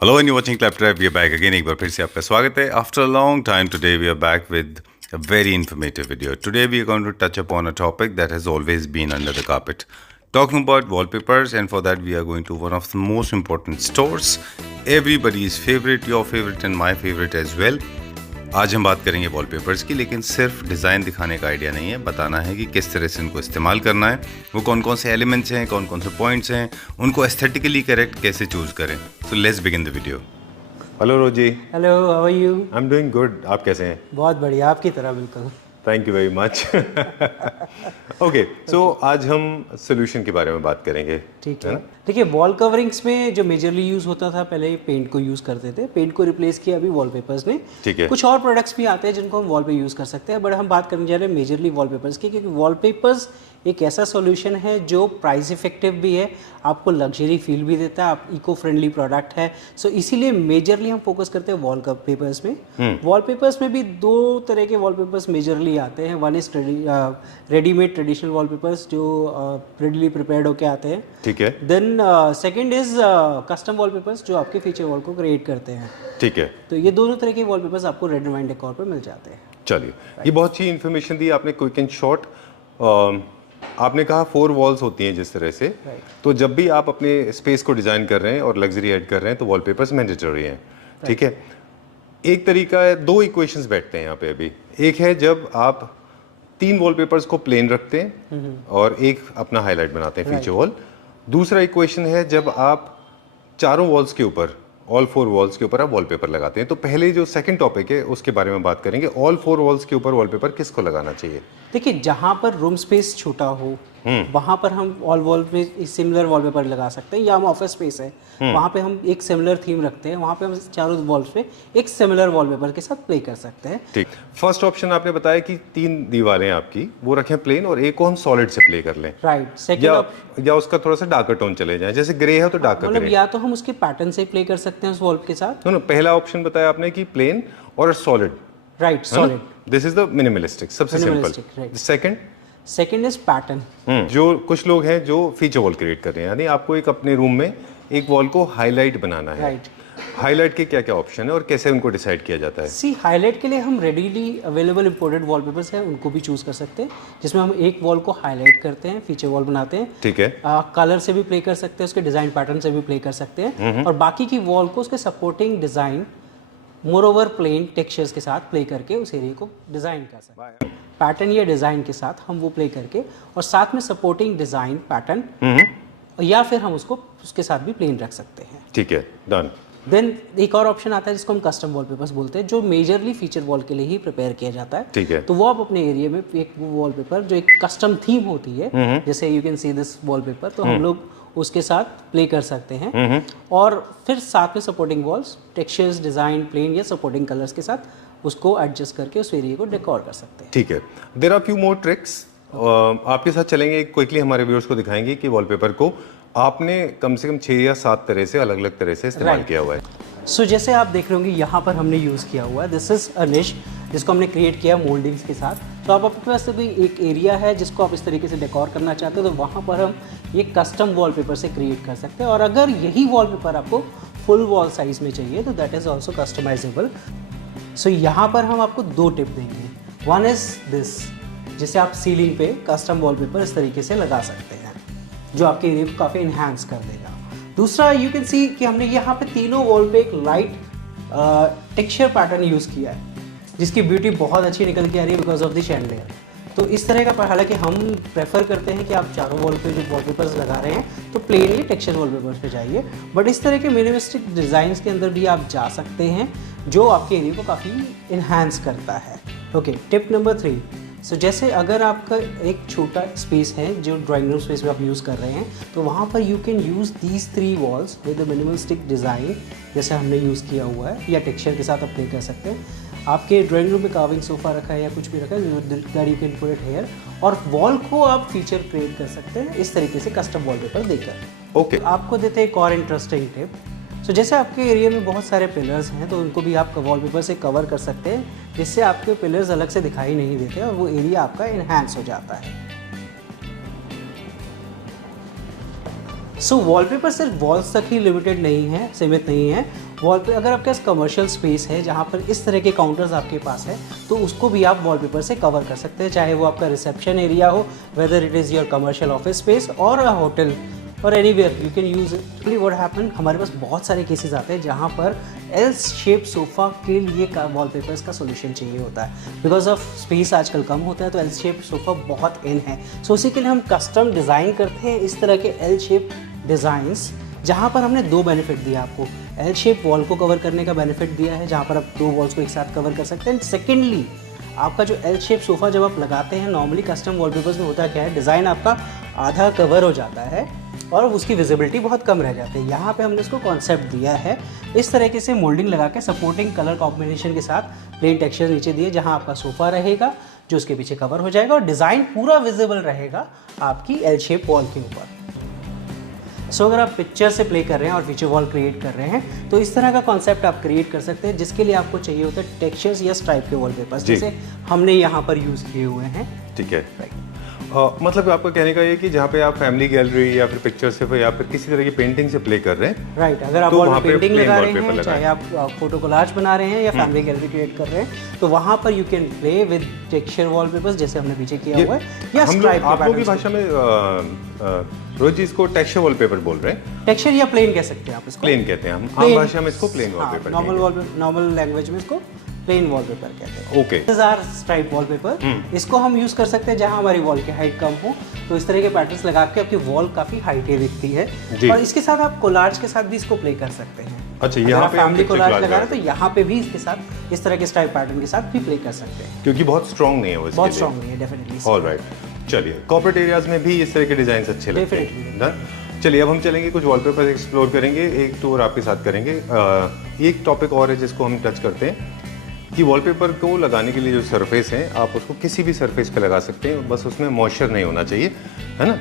Hello and you're watching Claptrap. We are back again. एक बार फिर से आपका स्वागत है. After a long time today we are back with a very informative video. Today we are going to touch upon a topic that has always been under the carpet. Talking about wallpapers, and for that we are going to one of the most important stores. Everybody's favorite, your favorite and my favorite as well. आज हम बात करेंगे wallpapers की, लेकिन सिर्फ design दिखाने का idea नहीं है, बताना है कि किस तरह से इनको इस्तेमाल करना है, वो कौन कौन से एलिमेंट्स हैं, कौन कौन से पॉइंट्स हैं, उनको एस्थेटिकली करेक्ट कैसे चूज़ करें. So let's begin the video. Hello Rosie. Hello, how are you? I am doing good. आप कैसे हैं? बहुत बढ़िया, आपकी तरह बिल्कुल. Thank you very much. Okay, so आज हम सोल्यूशन के बारे में बात करेंगे. ठीक है. देखिए, वॉल कवरिंग्स में जो मेजरली यूज़ होता था, पहले पेंट को यूज़ करते थे. पेंट को रिप्लेस किया अभी वॉलपेपर्स ने. ठीक है. कुछ और प्रोडक्ट्स भी आते हैं जिनको हम वॉल पे यूज़ कर सकते हैं, बट हम बात करने जा रहे हैं मेजरली वॉलपेपर्स की, क्योंकि वॉलपेपर्स एक ऐसा सॉल्यूशन है जो प्राइस इफेक्टिव भी है, आपको लग्जरी फील भी देता है, आप इको फ्रेंडली प्रोडक्ट है. सो इसीलिए मेजरली हम फोकस करते हैं वॉल पेपर्स में. वॉलपेपर्स में भी दो तरह के वॉलपेपर्स मेजरली आते हैं. One is readymade traditional wallpapers जो रेडीली प्रिपेयर्ड होके आते हैं. ठीक है. Then second is custom wallpapers जो आपके फीचर वॉल को क्रिएट करते हैं. ठीक है. तो ये दोनों तरह के वॉलपेपर्स आपको रेड एंड वाइन डेकोर पे मिल जाते हैं. चलिए, ये बहुत अच्छी इन्फॉर्मेशन दी आपने, क्विक एंड शॉर्ट. आपने कहा 4 वॉल्स होती हैं जिस तरह से, तो जब भी आप अपने स्पेस को डिज़ाइन कर रहे हैं और लग्जरी ऐड कर रहे हैं तो वॉलपेपर्स मैंडेटरी हैं. ठीक है. एक तरीका है, 2 इक्वेशंस बैठते हैं यहाँ पे अभी. एक है जब आप 3 वॉलपेपर्स को प्लेन रखते हैं और एक अपना हाईलाइट बनाते हैं फीचर वॉल. दूसरा इक्वेशन है जब आप चारों वॉल्स के ऊपर, ऑल 4 वॉल्स के ऊपर आप वॉलपेपर लगाते हैं. तो पहले जो सेकंड टॉपिक है उसके बारे में बात करेंगे. ऑल 4 वॉल्स के ऊपर वॉलपेपर किसको लगाना चाहिए? देखिए, जहाँ पर रूम स्पेस छोटा हो वहाँ पर हम ऑल वॉल पे सिमिलर वॉलपेपर लगा सकते हैं, या हम ऑफिस स्पेस है वहाँ पे हम एक सिमिलर थीम रखते हैं, वहाँ पे हम चारों वॉल्स पे एक सिमिलर वॉलपेपर के साथ प्ले कर सकते हैं. ठीक. फर्स्ट ऑप्शन आपने बताया कि 3 दीवारें आपकी वो रखें प्लेन और एक को हम सॉलिड से प्ले कर लें. राइट. सेकंड या उसका थोड़ा सा डार्कर टोन चले जाए, जैसे ग्रे है तो डार्कर मतलब ग्रे. या तो हम उसके पैटर्न से प्ले कर सकते हैं उस वॉल के साथ. नो, पहला ऑप्शन बताया आपने कि प्लेन और solid. Right, solid. This is the minimalistic, सबसे सिंपल. Second is pattern. जो कुछ लोग हैं जो फीचर वॉल क्रिएट कर रहे हैं, यानी आपको एक अपने रूम में एक वॉल को हाईलाइट बनाना है. राइट. हाईलाइट के क्या क्या ऑप्शन है और कैसे उनको डिसाइड किया जाता है? सी, हाईलाइट के लिए हम रेडीली अवेलेबल इंपोर्टेड वॉलपेपर्स हैं उनको भी चूज कर सकते हैं, जिसमें हम एक वॉल को हाईलाइट करते हैं, फीचर वॉल बनाते हैं. ठीक है. कलर से भी प्ले कर सकते हैं, उसके डिजाइन पैटर्न से भी प्ले कर सकते हैं, और बाकी की वॉल को उसके supporting design more over plain textures के साथ प्ले करके उस एरिया को डिजाइन कर सकते हैं. पैटर्न या डिजाइन के साथ हम वो प्ले करके, और साथ में सपोर्टिंग डिजाइन पैटर्न, या फिर हम उसको उसके साथ भी प्लेन रख सकते हैं. ठीक है, डन. देन एक और ऑप्शन आता है जिसको हम कस्टम वॉलपेपर्स बोलते हैं, जो मेजरली फीचर वॉल के लिए ही प्रिपेयर किया जाता है. ठीक है. तो वो आप अपने एरिया में एक वॉलपेपर जो एक कस्टम थीम होती है, जैसे you can see this wallpaper, तो हम लोग उसके साथ प्ले कर सकते हैं, और फिर साथ में supporting walls, textures, design, plain या सपोर्टिंग कलर्स के साथ उसको एडजस्ट करके उस एरिया को डेकोर कर सकते हैं. ठीक है. There are few more tricks. आपके साथ चलेंगे, क्विकली हमारे व्यूअर्स को दिखाएंगे कि वॉलपेपर को आपने कम से कम 6 या 7 तरह से, अलग अलग तरह से इस्तेमाल किया हुआ है. सो जैसे आप देख रहे होंगे यहाँ पर हमने यूज़ किया हुआ है, दिस इज अ निश जिसको हमने क्रिएट किया मोल्डिंग्स के साथ. तो आप आपके पास भी एक एरिया है जिसको आप इस तरीके से डेकोर करना चाहते हो, तो वहाँ पर हम ये कस्टम वॉलपेपर से क्रिएट कर सकते हैं. और अगर यही वॉलपेपर आपको फुल वॉल साइज में चाहिए तो दैट इज़ ऑल्सो कस्टमाइजेबल. सो यहाँ पर हम आपको 2 टिप देंगे. वन इज दिस, जिसे आप सीलिंग पे कस्टम वॉलपेपर इस तरीके से लगा सकते हैं, जो आपके एरिया को काफ़ी इन्हांस कर देगा. दूसरा, यू कैन सी कि हमने यहाँ पे तीनों वॉल पे एक लाइट टेक्सचर पैटर्न यूज़ किया है, जिसकी ब्यूटी बहुत अच्छी निकल के आ रही है बिकॉज ऑफ द शैंडलियर. तो इस तरह का, हालांकि हम प्रेफर करते हैं कि आप चारों वॉल पे जो वॉलपेपर्स लगा रहे हैं तो प्लेन ही टेक्सचर वॉलपेपर्स पे जाइए, बट इस तरह के मिनिमलिस्टिक डिज़ाइंस के अंदर भी आप जा सकते हैं, जो आपके एरिया को काफ़ी इन्हांस करता है. Okay, tip number 3. सो जैसे अगर आपका एक छोटा स्पेस है जो ड्राइंग रूम स्पेस में आप यूज़ कर रहे हैं, तो वहाँ पर you can use these 3 walls with the minimalistic design जैसे हमने यूज़ किया हुआ है, या टेक्सचर के साथ आप प्ले कर सकते हैं. आपके ड्राइंग रूम में कार्विंग सोफा रखा है या कुछ भी रखा है, that you can put it here, और वॉल को आप फीचर क्रिएट कर सकते हैं इस तरीके से कस्टम वॉलपेपर देकर. ओके. आपको देते हैं एक और इंटरेस्टिंग टिप. सो जैसे आपके एरिया में बहुत सारे पिलर्स हैं, तो उनको भी आप वॉलपेपर से कवर कर सकते हैं, जिससे आपके पिलर्स अलग से दिखाई नहीं देते और वो एरिया आपका इन्हांस हो जाता है. सो वॉलपेपर सिर्फ वॉल्स तक ही लिमिटेड नहीं है, सीमित नहीं है। वॉलपेपर अगर आपके पास कमर्शियल स्पेस है जहाँ पर इस तरह के काउंटर्स आपके पास है तो उसको भी आप वॉलपेपर से कवर कर सकते हैं, चाहे वो आपका रिसेप्शन एरिया हो, whether it is your commercial office space और अ होटल और anywhere you can use it. What happen, हमारे पास बहुत सारे केसेस आते हैं जहाँ पर एल शेप सोफ़ा के लिए वॉलपेपर्स का सोल्यूशन चाहिए होता है। बिकॉज ऑफ स्पेस आजकल कम होता है तो एल शेप सोफ़ा बहुत इन है। सो उसी के लिए हम कस्टम डिज़ाइन करते हैं इस तरह के एल शेप डिज़ाइंस, जहाँ पर हमने दो बेनिफिट दिया आपको। एल शेप वॉल को कवर करने का बेनिफिट दिया है जहाँ पर आप दो वॉल्स को एक साथ कवर कर सकते हैं। सेकेंडली आपका जो एल शेप सोफ़ा जब आप लगाते हैं, नॉर्मली कस्टम वॉलपेपर्स में होता क्या है, डिज़ाइन आपका आधा कवर हो जाता है और उसकी विजिबिलिटी बहुत कम रह जाती है। यहाँ पे हमने उसको कॉन्सेप्ट दिया है इस तरीके से मोल्डिंग लगा के सपोर्टिंग कलर कॉम्बिनेशन के साथ प्लेन टेक्सचर नीचे दिए, जहाँ आपका सोफ़ा रहेगा जो उसके पीछे कवर हो जाएगा और डिज़ाइन पूरा विजिबल रहेगा आपकी एल शेप वॉल के ऊपर। सो अगर आप पिक्चर से प्ले कर रहे हैं और फीचर वॉल क्रिएट कर रहे हैं तो इस तरह का कॉन्सेप्ट आप क्रिएट कर सकते हैं, जिसके लिए आपको चाहिए होता है टेक्सचर्स या स्ट्राइप के वॉलपेपर्स, जैसे हमने यहाँ पर यूज़ किए हुए हैं। ठीक है, मतलब आपका कहने का ये कि जहाँ पे आप फैमिली गैलरी या फिर पिक्चर से या फिर किसी तरह की पेंटिंग से प्ले कर रहे हैं, राइट, अगर आप तो वॉल वहाँ पे पे पेंटिंग plain लगा रहे wallpaper हैं, चाहे आप फोटो कोलाज बना रहे हैं या फैमिली गैलरी क्रिएट कर रहे हैं, तो वहाँ पर you can play with texture wallpapers जैसे हमने पीछे किया हुआ है, या हम स्ट्राइप लोग आप लोगों की भाषा में रोज जी इसको टेक्सचर वॉलपेपर बोल रहे हैं। टेक्सचर या प्लेन कह सकते हैं आप इसको। प्लेन कहते हैं हम आम भाषा में इसको प्लेन वॉलपेपर। नॉर्मल लैंग्वेज में इसको प्लेन वॉलपेपर कहते हैं। ओके, स्ट्राइप वॉलपेपर, इसको हम यूज कर सकते हैं जहां हमारी वॉल की हाइट कम हो, तो इस तरह के पैटर्न्स लगा के आपकी वॉल काफी हाइटेड दिखती है। और इसके साथ आप कोलाज के साथ भी इसको प्ले कर सकते हैं। अच्छा, यहाँ पे फैमिली कोलाज लगा रहे हैं तो यहाँ पे भी इसके साथ इस तरह के स्ट्राइप पैटर्न के साथ भी प्ले कर सकते हैं, क्योंकि बहुत स्ट्रॉन्ग नहीं है वो, बहुत स्ट्रॉन्ग नहीं है डेफिनेटली। ऑलराइट, चलिए कॉर्पोरेट एरियाज में भी इस तरह के डिजाइन अच्छे लगते हैं। डन, चलिए अब हम चलेंगे कुछ वॉलपेपर एक्सप्लोर करेंगे, एक टूर आपके साथ करेंगे। एक टॉपिक और है जिसको हम टच करते हैं कि वॉलपेपर को लगाने के लिए जो सरफेस है आप उसको किसी भी सरफेस पे लगा सकते हैं, बस उसमें मॉइस्चर नहीं होना चाहिए, है ना।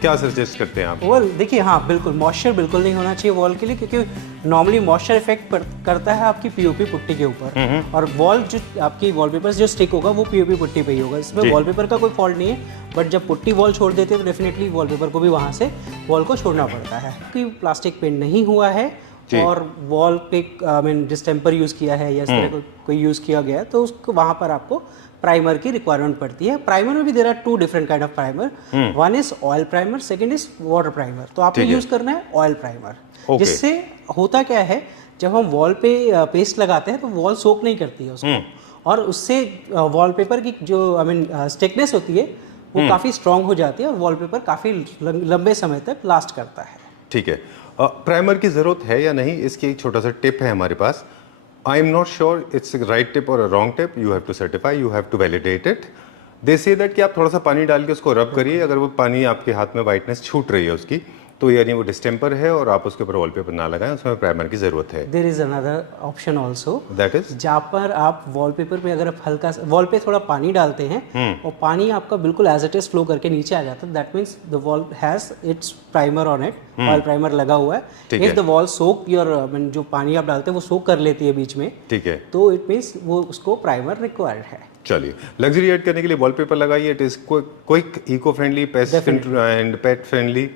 क्या सजेस्ट करते हैं आप? वॉल देखिए, हाँ बिल्कुल, मॉइस्चर बिल्कुल नहीं होना चाहिए वॉल के लिए, क्योंकि नॉर्मली मॉइस्चर इफेक्ट करता है आपकी पीओपी पुट्टी के ऊपर, और वॉल जो आपकी वॉलपेपर जो स्टिक होगा वो पीओपी पुट्टी पे ही होगा। इसमें वॉलपेपर का कोई फॉल्ट नहीं है, बट जब पुट्टी वॉल छोड़ देते हैं तो डेफिनेटली वॉलपेपर को भी वहाँ से वॉल को छोड़ना पड़ता है। कि प्लास्टिक पेंट नहीं हुआ है और वॉल पे आई मीन डिस्टेम्पर यूज़ किया है या इस तरह कोई यूज़ किया गया है, तो उसको वहाँ पर आपको प्राइमर की रिक्वायरमेंट पड़ती है। प्राइमर में भी there are two different kind of primer, one is oil primer, second is water primer. तो आपको यूज़ करना है ऑयल प्राइमर, जिससे होता क्या है, जब हम वॉल पे पेस्ट लगाते हैं तो वॉल सोक नहीं करती है उसको, और उससे वॉलपेपर की जो आई मीन स्टिकनेस होती है वो काफ़ी स्ट्रॉन्ग हो जाती है और वॉलपेपर काफ़ी लंबे समय तक लास्ट करता है। ठीक है, प्राइमर की ज़रूरत है या नहीं, इसकी एक छोटा सा टिप है हमारे पास। I am not sure it's right tip और wrong tip, you have to certify, you have to validate it. They say that कि आप थोड़ा सा पानी डाल के उसको रब करिए, अगर वो पानी आपके हाथ में वाइटनेस छूट रही है उसकी, तो यानी वो डिस्टेम्पर है और आप उसके ऊपर वॉलपेपर ना लगाएं, उसमें प्राइमर की ज़रूरत है। There is another option also, that is जहाँ पर आप वॉलपेपर पे अगर आप हल्का वॉल पे थोड़ा पानी डालते हैं और पानी आपका बिल्कुल एज इट इज फ्लो करके नीचे आ जाता है, that means the wall has its primer on it, oil primer लगा हुआ है। If the wall soak your जो पानी आप डालते हैं वो सोक कर लेती है बीच में, ठीक है, तो इट मीन्स वो उसको प्राइमर रिक्वायर्ड है। चलिए, लग्जरी ऐड करने के लिए वॉलपेपर लगाइए, it is quick, eco friendly, paste and pet friendly,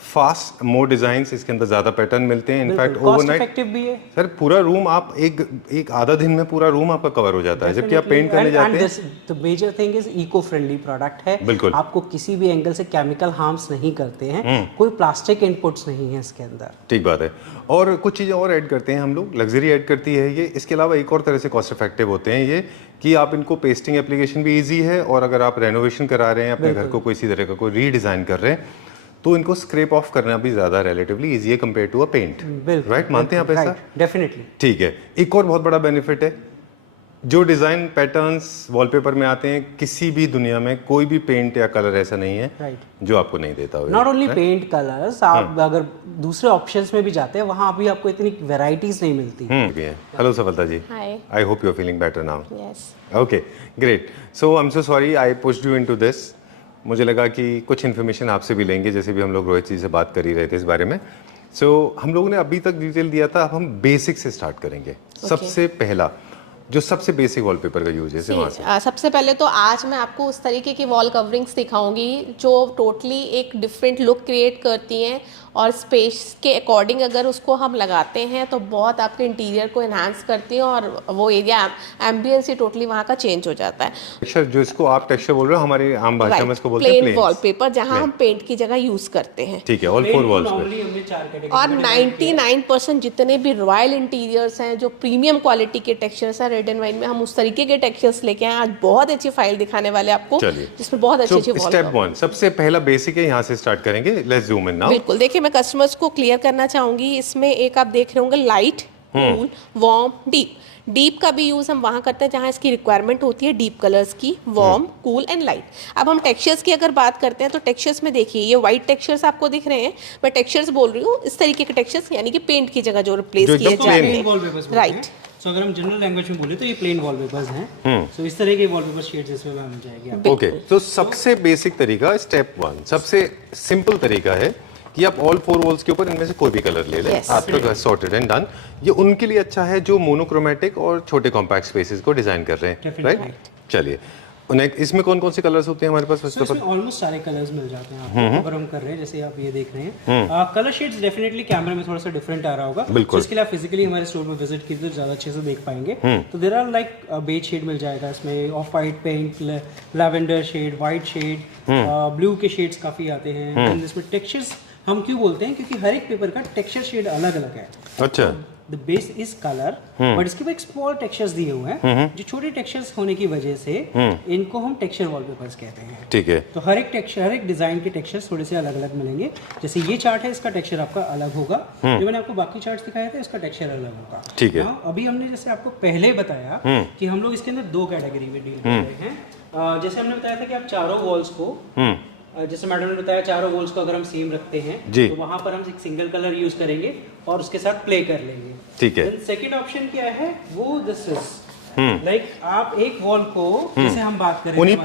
fast, more designs, इसके अंदर ज्यादा पैटर्न मिलते हैं। इनफैक्ट ओवरनाइट इफेक्टिव भी है सर, पूरा रूम आप एक आधा दिन में पूरा रूम आपका कवर हो जाता है, जबकि आप पेंट करने जाते हैं। The major thing is eco friendly product है, बिल्कुल, आपको किसी भी एंगल से केमिकल हार्म्स नहीं करते हैं, कोई प्लास्टिक इनपुट्स नहीं है इसके अंदर। ठीक बात है। और कुछ चीज़ें और ऐड करते हैं हम लोग, लग्जरी ऐड करती है ये। इसके अलावा एक और तरह से कॉस्ट इफेक्टिव होते हैं ये, कि आप इनको पेस्टिंग एप्लीकेशन भी ईजी है, और अगर आप रेनोवेशन करा रहे हैं अपने घर को, कोई इसी तरह का कोई रीडिज़ाइन कर रहे हैं, तो इनको स्क्रैप ऑफ करना भी ज़्यादा रिलेटिवली ईजी है compare to a paint. Right, मानते हैं आप ऐसा? डेफिनेटली। ठीक है, एक और बहुत बड़ा बेनिफिट है, जो डिज़ाइन पैटर्न्स वॉलपेपर में आते हैं, किसी भी दुनिया में कोई भी पेंट या कलर ऐसा नहीं है जो आपको नहीं देता हो। नॉट ओनली पेंट कलर्स, आप अगर दूसरे ऑप्शंस में भी जाते हैं वहाँ भी आपको इतनी वेराइटीज नहीं मिलती। Hello Safalta ji, I hope you are feeling better now. Okay, great. So I am so sorry I pushed you into this. मुझे लगा कि कुछ इन्फॉर्मेशन आपसे भी लेंगे, जैसे भी हम लोग रोहित जी से बात कर ही रहे थे इस बारे में। सो हम लोगों ने अभी तक डिटेल दिया था, अब हम बेसिक से स्टार्ट करेंगे। सबसे पहला, जो सबसे बेसिक वॉलपेपर का यूज है जैसे वहाँ से। सबसे पहले तो आज मैं आपको उस तरीके की वॉल कवरिंग्स दिखाऊंगी जो टोटली एक डिफरेंट लुक क्रिएट करती हैं और स्पेस के अकॉर्डिंग अगर उसको हम लगाते हैं तो बहुत आपके इंटीरियर को एनहांस करती हैं और वो एरिया एम्बियंस ही टोटली वहाँ का चेंज हो जाता है। टेक्सचर जो इसको आप टेक्सचर बोल रहे हो, हमारी आम भाषा में इसको बोलते हैं प्लेन वॉलपेपर, जहाँ हम पेंट की जगह यूज करते हैं। ठीक है, ऑल 4 वॉल्स पे। नॉर्मली हमने 4 कैटेगरी और 99% जितने भी रॉयल इंटीरियर्स हैं जो प्रीमियम क्वालिटी के टेक्सचर्स हैं रेड एंड वाइन में, हम उस तरीके के टेक्सचर्स लेके आए। आज बहुत अच्छी फाइल दिखाने वाले आपको जिसमें बहुत अच्छी अच्छी वॉल। स्टेप 1 सबसे पहला बेसिक है, यहाँ से स्टार्ट करेंगे। Let's zoom in now. बिल्कुल, देखिए मैं कस्टमर्स को क्लियर करना चाहूंगी, इसमें एक आप देख रहे होंगे light, cool, warm, deep. Deep का भी यूज हम वहाँ करते हैं जहाँ इसकी रिक्वायरमेंट होती है डीप कलर्स की, वार्म, कूल एंड लाइट। अब हम टेक्सचर्स की अगर बात करते हैं तो टेक्सचर्स में देखिए ये व्हाइट टेक्सचर्स आपको दिख रहे हैं, मैं टेक्सचर्स बोल रही हूँ इस तरीके के टेक्सचर्स, यानी कि पेंट की जगह जो रिप्लेस किए जाते हैं। राइट, सो अगर हम जनरल लैंग्वेज में बोले तो ये प्लेन वॉलपेपर्स हैं। सो इस तरह के वॉलपेपर शेड्स इसमें मिल जाएगी। ओके, तो सबसे बेसिक तरीका स्टेप 1, सबसे सिंपल तरीका है कि आप ऑल 4 वॉल्स के ऊपर इनमें से कोई भी कलर ले लें। आपका सॉर्टेड एंड डन। ये उनके लिए अच्छा है जो मोनोक्रोमेटिक और छोटे कॉम्पैक्ट स्पेसेस को डिजाइन कर रहे हैं, राइट? चलिए, इसमें कौन कौन से कलर्स होते हैं हमारे पास? इसमें ऑलमोस्ट सारे कलर्स मिल जाते हैं आपको, अगर हम कर रहे हैं जैसे आप ये देख रहे हैं। कलर शेड्स डेफिनेटली कैमरे में थोड़ा सा डिफरेंट आ रहा होगा, बिल्कुल। इसके लिए आप फिजिकली हमारे स्टोर में विजिट कीजिए तो ज्यादा अच्छे से देख पाएंगे। तो there are like beige shade मिल जाएगा इसमें, off white, pink, lavender shade, white shade, blue के शेड्स काफी आते हैं। इसमें टेक्सचर्स हम क्यों बोलते हैं, क्योंकि हर एक पेपर का टेक्सचर शेड अलग अलग है। अच्छा, the base is colour, but इसके ऊपर एक स्मॉल टेक्सचर्स दिए हुए हैं जो छोटे टेक्सचर्स होने की वजह से इनको हम टेक्सचर वॉलपेपर्स कहते हैं। ठीक है। तो हर एक टेक्सचर, हर एक डिजाइन के टेक्सचर्स थोड़े से अलग अलग मिलेंगे। जैसे ये चार्ट है, इसका टेक्सचर आपका अलग होगा। जो मैंने आपको बाकी चार्ट्स दिखाए थे, इसका टेक्सचर अलग होगा। ठीक है। अभी हमने जैसे आपको पहले बताया कि हम लोग इसके अंदर 2 कैटेगरी में डील कर रहे हैं। जैसे हमने बताया था कि आप चारों वॉल्स को, जैसे मैडम ने बताया, चारों वॉल्स को अगर हम सेम रखते हैं तो वहां पर हम एक सिंगल कलर यूज करेंगे और उसके साथ प्ले कर लेंगे। ठीक है। सेकंड ऑप्शन क्या है, वो दिस इज लाइक आप एक वॉल को, जैसे हम बात करें उन्हीं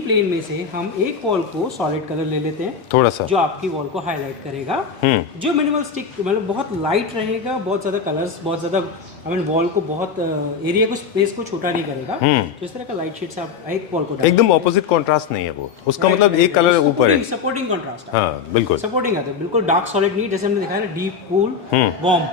प्लेन में से हम एक वॉल को सॉलिड कलर ले लेते हैं थोड़ा सा, जो आपकी वॉल को हाईलाइट करेगा, जो मिनिमलिस्टिक, मतलब बहुत लाइट रहेगा, बहुत ज्यादा कलर्स, बहुत ज्यादा वॉल को, बहुत एरिया को, स्पेस को छोटा नहीं करेगा। तो इस तरह का लाइट शेड से आप एक वॉल को एकदम ऑपोजिट कॉन्ट्रास्ट नहीं है वो, उसका मतलब एक कलर ऊपर है, सपोर्टिंग कॉन्ट्रास्ट। हाँ बिल्कुल सपोर्टिंग आता है, बिल्कुल डार्क सॉलिड नहीं, जैसे हमने दिखाया ना, डीप, कूल, वार्म,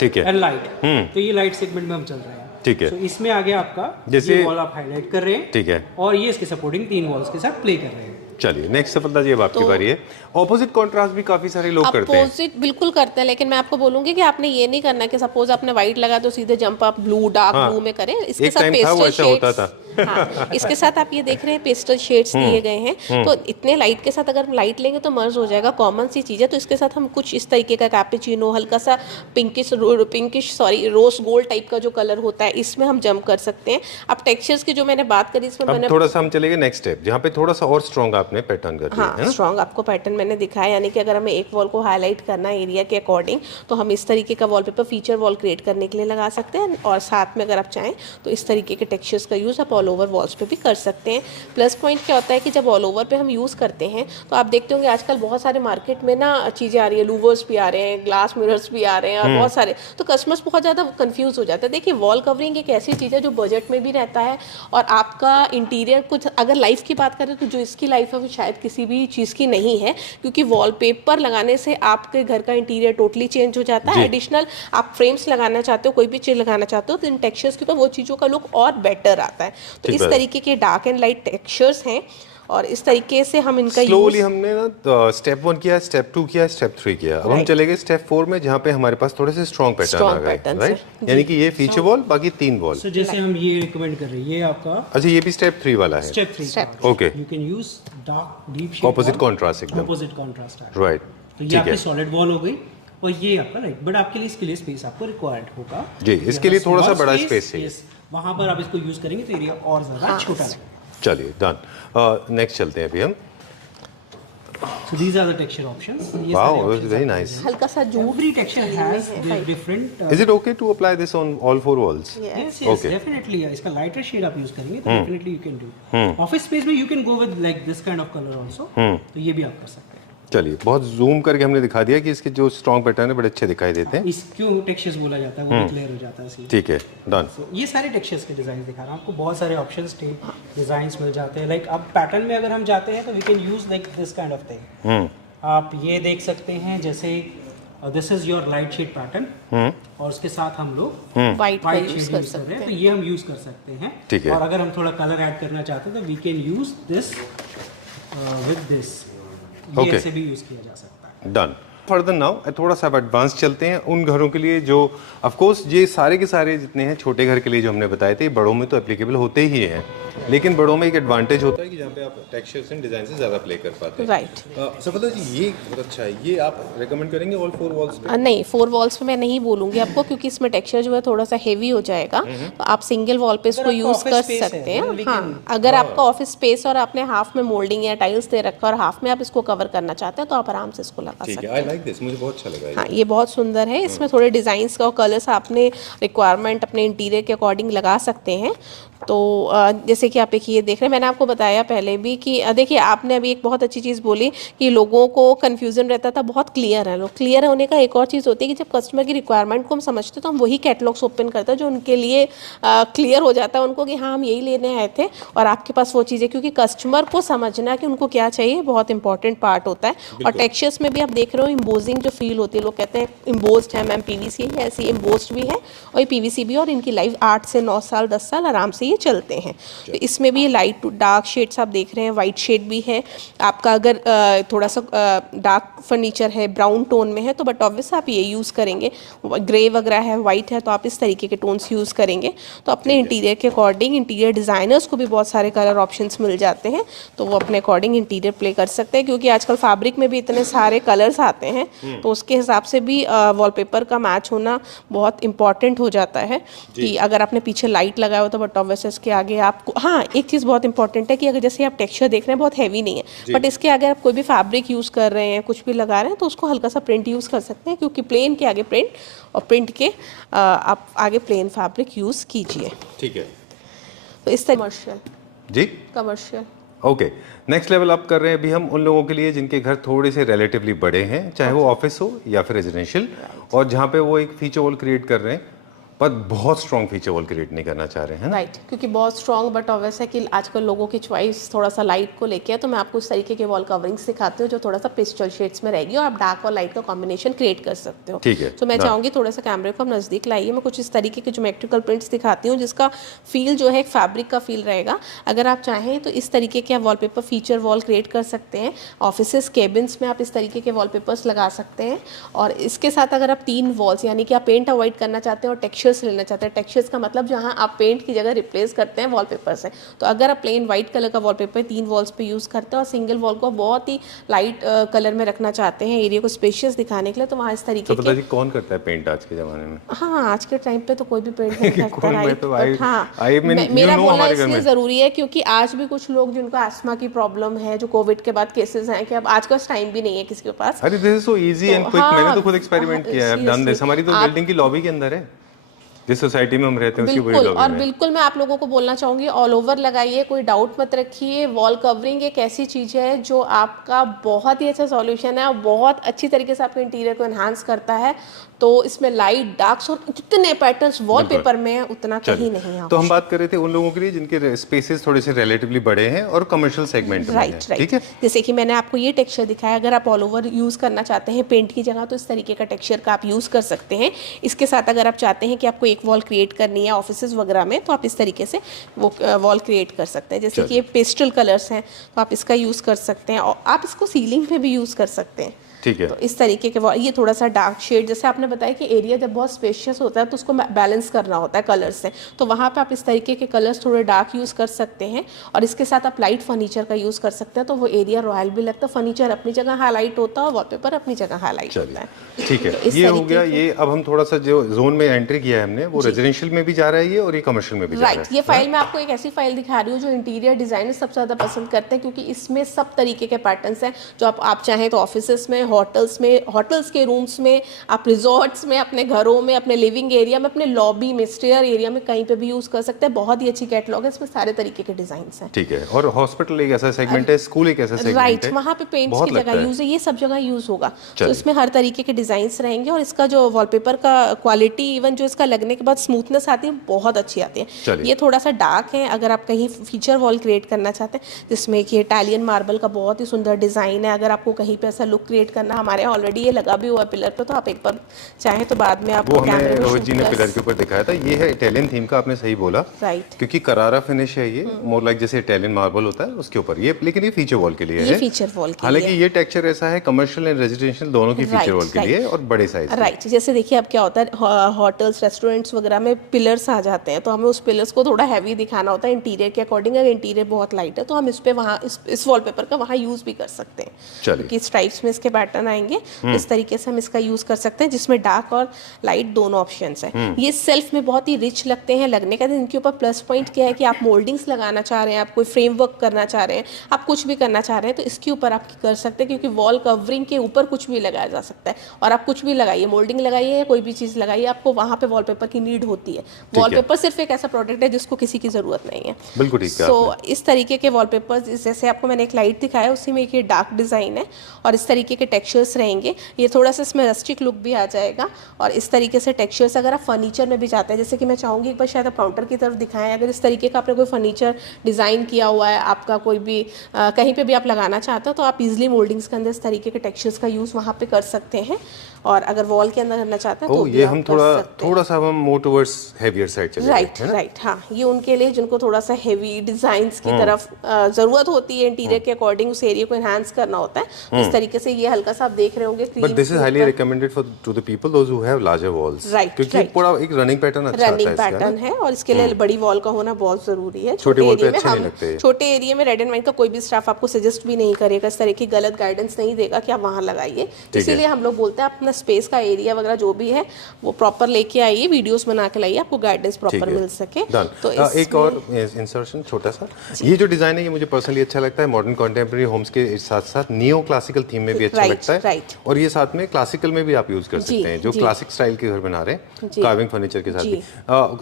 ठीक है, एंड लाइट। तो ये लाइट सेगमेंट में हम चल रहे हैं। ठीक है। तो इसमें आ गया आपका, जैसे वॉल आप हाईलाइट कर रहे हैं, ठीक है, और ये इसके सपोर्टिंग 3 वॉल्स के साथ प्ले कर रहे हैं। चलिए नेक्स्ट सफलता जी, अब आपकी बारी है। ऑपोजिट कॉन्ट्रास्ट भी काफी सारे लोग करते हैं। अपोजिट बिल्कुल करते हैं, लेकिन मैं आपको बोलूंगी कि आपने ये नहीं करना कि सपोज आपने व्हाइट लगा तो सीधे जंप आप ब्लू, डार्क ब्लू में करें। इसके साथ पेस्टल शेड्स, हाँ, इसके साथ आप ये देख रहे हैं पेस्टल शेड्स दिए गए हैं। तो इतने लाइट के साथ अगर लाइट लेंगे तो मर्ज हो जाएगा, कॉमन सी चीज है। तो इसके साथ हम कुछ इस तरीके का कैपेचिनो, हल्का सा पिंकिश रोज गोल्ड टाइप का जो कलर होता है, इसमें हम जंप कर सकते हैं। अब टेक्सचर्स की जो मैंने बात करी, इसमें मैंने थोड़ा सा हम चलेंगे नेक्स्ट स्टेप, जहाँ पे थोड़ा सा और स्ट्रॉन्ग आपने पैटर्न कर दिया है ना? स्ट्रॉन्ग आपको पैटर्न मैंने दिखाया, यानी कि अगर हमें एक वॉल को हाईलाइट करना है एरिया के अकॉर्डिंग, तो हम इस तरीके का वॉलपेपर फीचर वॉल क्रिएट करने के लिए लगा सकते हैं। और साथ में अगर आप चाहें तो इस तरीके के टेक्सचर्स का यूज़ आप ऑल ओवर वॉल्स पे भी कर सकते हैं। प्लस पॉइंट क्या होता है कि जब ऑल ओवर पे हम यूज़ करते हैं तो आप देखते होंगे आजकल बहुत सारे मार्केट में ना चीज़ें आ रही है, लूवर्स भी आ रहे हैं, ग्लास मिरर्स भी आ रहे हैं, और बहुत सारे, तो कस्टमर्स बहुत ज़्यादा कंफ्यूज हो जाते हैं। देखिए, वॉल कवरिंग एक ऐसी चीज़ है जो बजट में भी रहता है, और आपका इंटीरियर कुछ, अगर लाइफ की बात करें तो जो इसकी लाइफ है वो शायद किसी भी चीज़ की नहीं है, क्योंकि वॉलपेपर लगाने से आपके घर का इंटीरियर टोटली चेंज हो जाता है। एडिशनल आप फ्रेम्स लगाना चाहते हो, कोई भी चीज़ लगाना चाहते हो, तो इन टेक्सचर्स के ऊपर वो चीज़ों का लुक और बेटर आता है। तो इस तरीके के डार्क एंड लाइट टेक्सचर्स हैं, और इस तरीके से हम इनका स्लोली हमने ना स्टेप 1 किया, स्टेप 2 किया, स्टेप 3 किया। अब हम चले गए स्टेप 4 में, जहाँ पे हमारे पास थोड़े से स्ट्रॉन्ग पैटर्न आ गए, राइट? यानी कि ये फीचर वॉल, बाकी 3 वॉल। सो जैसे हम ये रिकमेंड कर रहे हैं, ये आपका, अच्छा ये भी स्टेप 3 वाला है? Step 3, okay. You can use dark deep shade, opposite contrast, एकदम ऑपोजिट कॉन्ट्रास्ट है, राइट? तो ये आपकी सॉलिड वॉल हो गई, और ये आपका राइट, बट आपके लिए इसके लिए स्पेस आपको रिक्वायर्ड होगा जी, इसके लिए थोड़ा सा बड़ा स्पेस चाहिए। वहां पर आप इसको यूज करेंगे तो एरिया और ज्यादा छोटा लगेगा। चलिए डन, नेक्स्ट चलते हैं अभी हम। So these are the texture options. Wow, it was very nice. हल्का सा jute, Every texture has different. Is it okay to apply this on all 4 walls? Yes, Okay. definitely. इसका lighter shade आप use करेंगे तो definitely you can do. Office space में you can go with like this kind of color also. तो ये भी आप कर सकते हैं। चलिए, बहुत जूम करके हमने दिखा दिया कि इसके जो स्ट्रॉन्ग पैटर्न है बड़े अच्छे दिखाई देते हैं। इस क्यों टेक्सचर्स बोला जाता है वो क्लियर हो जाता है इसलिए। ठीक है, डन। So, ये सारे टेक्सचर्स के डिज़ाइन दिखा रहा हूँ आपको, बहुत सारे ऑप्शंस डिज़ाइंस मिल जाते हैं। लाइक अब पैटर्न में अगर हम जाते हैं तो we can use like this kind of thing. आप ये देख सकते हैं, जैसे this is your light shade pattern और उसके साथ हम लोग वाइट वाइट यूज शेड कर यूज कर रहे सकते हैं, तो हैं। ये हम यूज कर सकते हैं। ठीक है। और अगर हम थोड़ा कलर ऐड करना चाहते हैं तो we can use this with this, ये Okay. ऐसे भी यूज किया जा सकता है। डन। फर्दर नाउ थोड़ा सा एडवांस चलते हैं उन घरों के लिए जो ऑफ कोर्स ये सारे के सारे जितने हैं छोटे घर के लिए जो हमने बताए थे, बड़ों में तो एप्लीकेबल होते ही हैं, लेकिन बड़ों में एक एडवांटेज होता है कि जहाँ पे आप टेक्सचर्स एंड डिजाइन से ज़्यादा प्ले कर पाते हैं। राइट। सफलता जी, ये बहुत अच्छा है, ये आप रेकमेंड करेंगे ऑल 4 वॉल्स पे? नहीं, 4 वॉल्स पे मैं नहीं बोलूँगी आपको, क्योंकि इसमें टेक्सचर जो है थोड़ा सा हेवी हो जाएगा, तो आप सिंगल वॉल पे इसको आपका यूज़ office कर space है, सकते हैं। we हाँ, can- अगर आपका ऑफिस स्पेस और आपने हाफ में मोल्डिंग या टाइल्स दे रखा और हाफ में आप इसको कवर करना चाहते हैं तो आप आराम से इसको लगा ठीक सकते है, हैं। आई लाइक दिस, मुझे बहुत अच्छा लगा ये। हाँ, ये बहुत सुंदर है। इसमें थोड़े डिज़ाइंस का और कलर्स आपने रिक्वायरमेंट अपने इंटीरियर के अकॉर्डिंग लगा सकते हैं। तो जैसे कि आप एक ये देख रहे हैं, मैंने आपको बताया पहले भी कि देखिए, आपने अभी एक बहुत अच्छी चीज़ बोली कि लोगों को कन्फ्यूज़न रहता था, बहुत क्लियर है लोग। क्लियर होने का एक और चीज़ होती है कि जब कस्टमर की रिक्वायरमेंट को हम समझते हैं तो हम वही कैटलॉग्स ओपन करते हैं जो उनके लिए क्लियर हो जाता है उनको कि हाँ, हम यही लेने आए थे और आपके पास वो चीज़ है। क्योंकि कस्टमर को समझना कि उनको क्या चाहिए बहुत इंपॉर्टेंट पार्ट होता है। और टेक्सचर्स में भी आप देख रहे हो इम्बोजिंग जो फील होती है, लोग कहते हैं इम्बोज्ड है मैम, पीवीसी है, ऐसी इम्बोज्ड भी है और ये पीवीसी भी है, और इनकी लाइफ 8 से 9 साल 10 साल आराम से ये चलते हैं। तो इसमें भी लाइट टू डार्क शेड्स आप देख रहे हैं, वाइट शेड भी है आपका। अगर थोड़ा सा डार्क फर्नीचर है, ब्राउन टोन में है, तो बट ऑब्वियस आप ये यूज़ करेंगे। ग्रे वगैरह है, वाइट है, तो आप इस तरीके के टोन्स यूज़ करेंगे। तो अपने इंटीरियर के अकॉर्डिंग इंटीरियर डिज़ाइनर्स को भी बहुत सारे कलर ऑप्शंस मिल जाते हैं, तो वो अपने अकॉर्डिंग इंटीरियर प्ले कर सकते हैं। क्योंकि आजकल फैब्रिक में भी इतने सारे कलर्स आते हैं, तो उसके हिसाब से भी वॉलपेपर का मैच होना बहुत इंपॉर्टेंट हो जाता है। कि अगर आपने पीछे लाइट लगाया हो तो बट ऑब्वियस इसके आगे आपको, हाँ, एक चीज़ बहुत इंपॉर्टेंट है कि अगर जैसे आप टेक्सचर देख रहे हैं बहुत हैवी नहीं है, बट इसके आगे आप कोई भी फैब्रिक यूज़ कर रहे हैं, कुछ भी लगा रहे हैं, तो उसको हल्का सा प्रिंट यूज़ कर सकते हैं। क्योंकि प्लेन के आगे प्रिंट और प्रिंट के आप आगे प्लेन फैब्रिक यूज़ कीजिए। ठीक है तो इस तरह जी, commercial okay. Next level up कर रहे हैं अभी हम उन लोगों के लिए जिनके घर थोड़े से रिलेटिवली बड़े हैं, चाहे वो ऑफिस हो या फिर रेजिडेंशियल, और जहाँ पे वो एक फीचर वॉल क्रिएट कर रहे हैं पर बहुत स्ट्रॉन्ग फीचर वॉल क्रिएट नहीं करना चाह रहे हैं। राइट, क्योंकि बहुत स्ट्रॉन्ग, बट ऑब्वियस है कि आजकल लोगों की चॉइस थोड़ा सा लाइट को लेके है, तो मैं आपको इस तरीके के वॉल कवरिंग्स दिखाती हूँ जो थोड़ा सा पेस्टल शेड्स में रहेगी और आप डार्क और लाइट का कॉम्बिनेशन क्रिएट कर सकते हो। ठीक है, तो मैं चाहूँगी थोड़ा सा कैमरे को हम नज़दीक लाइए, मैं कुछ इस तरीके के ज्योमेट्रिकल प्रिंट्स दिखाती हूँ जिसका फील जो है एक फैब्रिक का फील रहेगा। अगर आप चाहें तो इस तरीके के आप वॉलपेपर फीचर वॉल क्रिएट कर सकते हैं। ऑफिसेस, केबिन्स में आप इस तरीके के वॉलपेपर्स लगा सकते हैं। और इसके साथ अगर आप 3 वॉल्स, यानी कि आप पेंट अवॉइड करना चाहते हैं और टेक्सचर्स लेना चाहते हैं, टेक्सचर्स का मतलब जहां आप पेंट की जगह रिप्लेस करते हैं वॉलपेपर से, तो अगर आप प्लेन वाइट कलर का वॉलपेपर 3 वॉल्स पे यूज़ करते हैं और सिंगल वॉल को बहुत ही लाइट कलर में रखना चाहते हैं एरिया को स्पेशियस दिखाने के लिए, तो वहाँ इस तरीके तो के। पता जी कौन करता है पेंट आज के ज़माने में? हाँ, आज के टाइम पे तो कोई भी पेंट नहीं करता, कौन, मैं राइट। तो बट हाँ, मेरा बोलना इसलिए ज़रूरी है क्योंकि आज भी कुछ लोग जिनको एस्थमा की प्रॉब्लम है, जो कोविड के बाद केसेस हैं, कि अब आज का टाइम भी नहीं है किसी के पास। अरे this is so easy and quick. हाँ, मैंने तो खुद एक्सपेरिमेंट किया है, डन दिस। हमारी तो बिल्डिंग की लॉबी के अंदर है, जिस सोसाइटी में हम रहते हैं उसकी पूरी बिल्कुल। लॉबी और में। बिल्कुल मैं आप लोगों को बोलना चाहूँगी, ऑल ओवर लगाइए, कोई डाउट मत रखिए। वॉल कवरिंग एक ऐसी चीज़ है जो आपका बहुत ही अच्छा सॉल्यूशन है और बहुत अच्छी तरीके से आपके इंटीरियर को एनहांस करता है। तो इसमें लाइट, डार्क्स और जितने पैटर्न्स वॉलपेपर में है उतना कहीं नहीं है। तो हम बात कर रहे थे उन लोगों के लिए जिनके स्पेसेस थोड़े से रिलेटिवली बड़े हैं और कमर्शियल सेगमेंट में हैं, राइट। ठीक है। जैसे कि मैंने आपको ये टेक्सचर दिखाया, अगर आप ऑल ओवर यूज़ करना चाहते हैं पेंट की जगह, तो इस तरीके का टेक्सचर का आप यूज़ कर सकते हैं। इसके साथ अगर आप चाहते हैं कि आपको एक वॉल क्रिएट करनी है ऑफिसेज वगैरह में, तो आप इस तरीके से वो वॉल क्रिएट कर सकते हैं। जैसे कि ये पेस्टल कलर्स हैं, तो आप इसका यूज़ कर सकते हैं और आप इसको सीलिंग पे भी यूज़ कर सकते हैं। ठीक है। तो इस तरीके के ये थोड़ा सा डार्क शेड, जैसे आपने बताया कि एरिया जब बहुत स्पेशियस होता है तो उसको बैलेंस करना होता है कलर से, तो वहाँ पे आप इस तरीके के कलर्स थोड़े डार्क यूज़ कर सकते हैं। और इसके साथ आप लाइट फर्नीचर का यूज़ कर सकते हैं, तो वो एरिया रॉयल भी लगता है। फर्नीचर अपनी जगह हाईलाइट होता है और वॉलपेपर अपनी जगह हाईलाइट होता है। ठीक है, इस ये हो तरीके गया। के- ये अब हम थोड़ा सा जो जोन में एंट्री किया है हमने, वो रेजिडेंशियल में भी जा रहा है ये, और ये कमर्शियल में भी जा रहा राइट। है। ये फाइल मैं आपको एक ऐसी फाइल दिखा रही हूँ जो इंटीरियर डिजाइनर सबसे ज़्यादा पसंद करते हैं, क्योंकि इसमें सब तरीके के पैटर्न्स हैं जो आप चाहें तो ऑफिसेस में होटल्स के रूम्स में, आप रिजॉर्ट्स में, अपने घरों में, अपने लिविंग एरिया में, अपने लॉबी में, स्टेयर एरिया में, कहीं पे भी यूज कर सकते हैं। बहुत ही अच्छी कैटलॉग है, इसमें सारे तरीके के डिजाइन हैं। ठीक है। और हॉस्पिटल एक ऐसा सेगमेंट है, स्कूल एक ऐसा सेगमेंट राइट, है, वहाँ पे पेंट्स बहुत की लगता जगह है। यूज है, ये सब जगह यूज होगा। तो चलिए। इसमें हर तरीके के डिजाइन्स रहेंगे और इसका जो वॉलपेपर का क्वालिटी, इवन जो इसका लगने के बाद स्मूथनेस आती है, बहुत अच्छी आती है। चलिए। ये थोड़ा सा डार्क है, अगर आप कहीं फीचर वॉल क्रिएट करना चाहते हैं जिसमें कि इटालियन मार्बल का बहुत ही सुंदर डिजाइन है, अगर आपको कहीं पे ऐसा लुक क्रिएट करना, हमारे यहाँ ऑलरेडी ये लगा भी हुआ है पिलर पे, तो आप एक बार चाहें तो बाद में आप वो कैमरे हमें में रोहित जी ने shoot पिलर के ऊपर दिखाया था। ये है इटालियन थीम का, आपने सही बोला। राइट, क्योंकि करारा फिनिश है ये, मोर लाइक जैसे इटालियन मार्बल होता है उसके ऊपर ये, लेकिन ये फीचर वॉल के लिए ये है। फीचर वॉल के हालांकि लिए ये टेक्सचर ऐसा है कमर्शियल एंड रेजिडेंशियल दोनों की फीचर वॉल के लिए और बड़े साइज। राइट। जैसे देखिए अब क्या होता है, होटल्स रेस्टोरेंट्स वगैरह में पिलर्स आ जाते हैं, तो हमें उस पिलर्स को थोड़ा हैवी दिखाना होता है इंटीरियर के अकॉर्डिंग। अगर इंटीरियर बहुत लाइट है तो हम इस पे वहाँ इस वॉलपेपर का वहाँ यूज भी कर सकते हैं, क्योंकि स्ट्राइप्स में इसके पैटर्न आएंगे। इस तरीके से हम इसका यूज कर सकते हैं, जिसमें डार्क और लाइट दोनों ऑप्शंस हैं। ये सेल्फ में बहुत ही रिच लगते हैं लगने का। इनके ऊपर प्लस पॉइंट क्या है कि आप मोल्डिंग्स लगाना चाह रहे हैं, आप कोई फ्रेमवर्क करना चाह रहे हैं, आप कुछ भी करना चाह रहे हैं, तो इसके ऊपर आप कर सकते हैं, क्योंकि वॉल कवरिंग के ऊपर कुछ भी लगाया जा सकता है। और आप कुछ भी लगाइए, मोल्डिंग लगाइए या कोई भी चीज़ लगाइए, आपको वहाँ पे वॉलपेपर की नीड होती है। वॉलपेपर सिर्फ एक ऐसा प्रोडक्ट है जिसको किसी की ज़रूरत नहीं है। बिल्कुल ठीक है। सो इस तरीके के वॉलपेपर्स, जैसे आपको मैंने एक लाइट दिखाया, उसी में एक ये डार्क डिज़ाइन है और इस तरीके के टेक्सचर्स रहेंगे। ये थोड़ा सा इसमें रस्टिक लुक भी आ जाएगा और इस तरीके से टेक्सचर्स अगर आप फर्नीचर में भी चाहते हैं, जैसे कि मैं चाहूँगी एक बार शायद आप काउंटर की तरफ दिखाएं, अगर इस तरीके का आपने कोई फर्नीचर डिज़ाइन किया हुआ है, आपका कोई भी कहीं पे भी आप लगाना चाहते हो, तो आप इजीली मोल्डिंग्स के अंदर इस तरीके के टेक्सचर्स का यूज़ वहाँ पे कर सकते हैं। और अगर वॉल के अंदर करना चाहते हैं तो ये हम थोड़ा सा हम मोर टुवर्ड्स हेवियर साइड चले राइट। हाँ, ये उनके लिए जिनको थोड़ा सा हेवी डिजाइन्स की तरफ जरूरत होती है, इंटीरियर के अकॉर्डिंग उस एरिया को एनहांस करना होता है, तो इस तरीके से ये हल्का सा आप देख रहे होंगे। But this is highly recommended for to the people those who have larger walls, क्योंकि पूरा एक रनिंग पैटर्न अच्छा आता है। रनिंग पैटर्न है और इसके लिए बड़ी वॉल का होना बहुत जरूरी है। छोटे वॉल पे अच्छे नहीं लगते। छोटे एरिया में रेड एंड व्हाइट का कोई भी स्टाफ आपको सजेस्ट भी नहीं करेगा, इस तरह की गलत गाइडेंस नहीं देगा कि आप वहां लगाइए। इसीलिए हम लोग बोलते हैं अपना स्पेस का एरिया वगैरह जो भी है वो प्रॉपर लेके आइए, वीडियोस बना के लाइए, आपको गाइडेंस प्रॉपर मिल सके। तो एक और इंसर्शन छोटा सा, ये जो डिजाइन है ये मुझे पर्सनली अच्छा लगता है। मॉडर्न कंटेम्प्रेरी होम्स के साथ साथ नियो क्लासिकल थीम में भी अच्छा लगता है, और ये साथ में क्लासिकल में भी आप यूज कर सकते हैं, जो क्लासिक स्टाइल के घर बना रहे हैं कार्विंग फर्नीचर के साथ भी।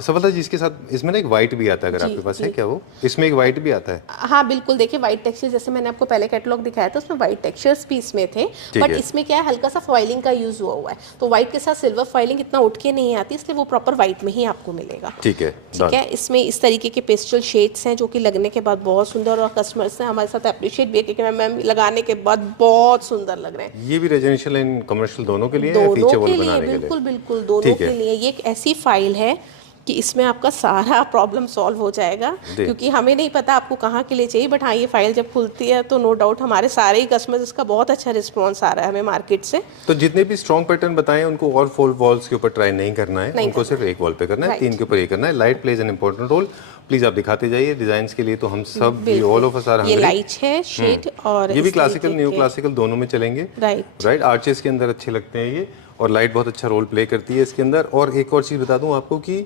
सफलता जी, इसके साथ इसमें ना एक व्हाइट भी आता है, अगर आपके पास है क्या वो, इसमें एक व्हाइट भी आता है। हाँ बिल्कुल, देखिए व्हाइट टेक्सचर, जैसे मैंने आपको पहले कैटलॉग दिखाया था उसमें व्हाइट टेक्सचर्स भी इसमें थे, बट इसमें क्या है हल्का सा फॉइलिंग का यूज हुआ है, तो व्हाइट के साथ सिल्वर फॉइलिंग इतना उठ के नहीं आती, इसलिए वो प्रॉपर व्हाइट में ही आपको मिलेगा। ठीक है। इसमें इस तरीके के पेस्टल शेड्स हैं जो कि लगने के बाद बहुत सुंदर, और कस्टमर्स ने हमारे साथ अप्रिशिएट भी किया कि मैम लगाने के बाद बहुत सुंदर लग रहे हैं। ये भी रेजिडेंशियल एंड कमर्शियल दोनों के लिए, दोनों फीचर वॉल के लिए बनाने के लिए, बिल्कुल बिल्कुल दोनों के लिए। ये एक ऐसी फाइल है कि इसमें आपका सारा प्रॉब्लम सॉल्व हो जाएगा, क्योंकि हमें नहीं पता आपको कहाँ के लिए चाहिए, बट हाँ ये फाइल जब खुलती है तो नो डाउट हमारे सारे ही कस्टमर्स, इसका बहुत अच्छा रिस्पॉन्स आ रहा है हमें मार्केट से। तो जितने भी स्ट्रॉन्ग पैटर्न बताएं उनको और 4 वॉल्स के ऊपर ट्राई नहीं करना है, उनको सिर्फ एक वॉल पे करना है, 3 के ऊपर ये करना है। Light plays an important role. Please आप दिखाते जाइए डिजाइन्स के लिए, तो हम सब all of us are hungry. ये लाइट है शेड, और ये भी क्लासिकल न्यू क्लासिकल दोनों में चलेंगे। राइट, आर्चेस के अंदर अच्छे लगते हैं ये, और लाइट बहुत अच्छा रोल प्ले करती है इसके अंदर। और एक और चीज बता दूं आपको कि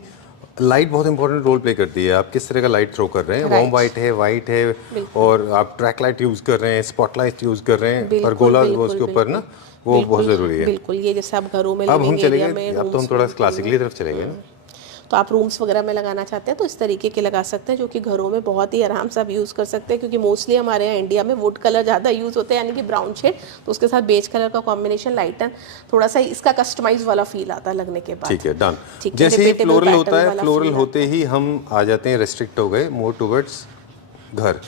लाइट बहुत इंपॉर्टेंट रोल प्ले करती है। आप किस तरह का लाइट थ्रो कर रहे हैं, वॉर्म वाइट है, और आप ट्रैक लाइट यूज कर रहे हैं, स्पॉटलाइट यूज कर रहे हैं, परगोला उसके ऊपर ना, वो बहुत जरूरी है। बिल्कुल, ये जैसे आप घरों में, अब हम चलेंगे, अब तो हम थोड़ा क्लासिकली तरफ चलेंगे ना, तो आप रूम्स वगैरह में लगाना चाहते हैं तो इस तरीके के लगा सकते हैं, जो कि घरों में बहुत ही आराम से आप यूज़ कर सकते हैं, क्योंकि मोस्टली हमारे यहाँ इंडिया में वुड कलर ज़्यादा यूज़ होते हैं, यानी कि ब्राउन शेड, तो उसके साथ बेज कलर का कॉम्बिनेशन लाइटन, थोड़ा सा इसका कस्टमाइज वाला फील आता है लगने के बाद। ठीक है, डन। जैसे ही फ्लोरल होता है, फ्लोरल होते ही हम आ जाते हैं, रेस्ट्रिक्ट हो गए मोर टुवर्ड्स घर,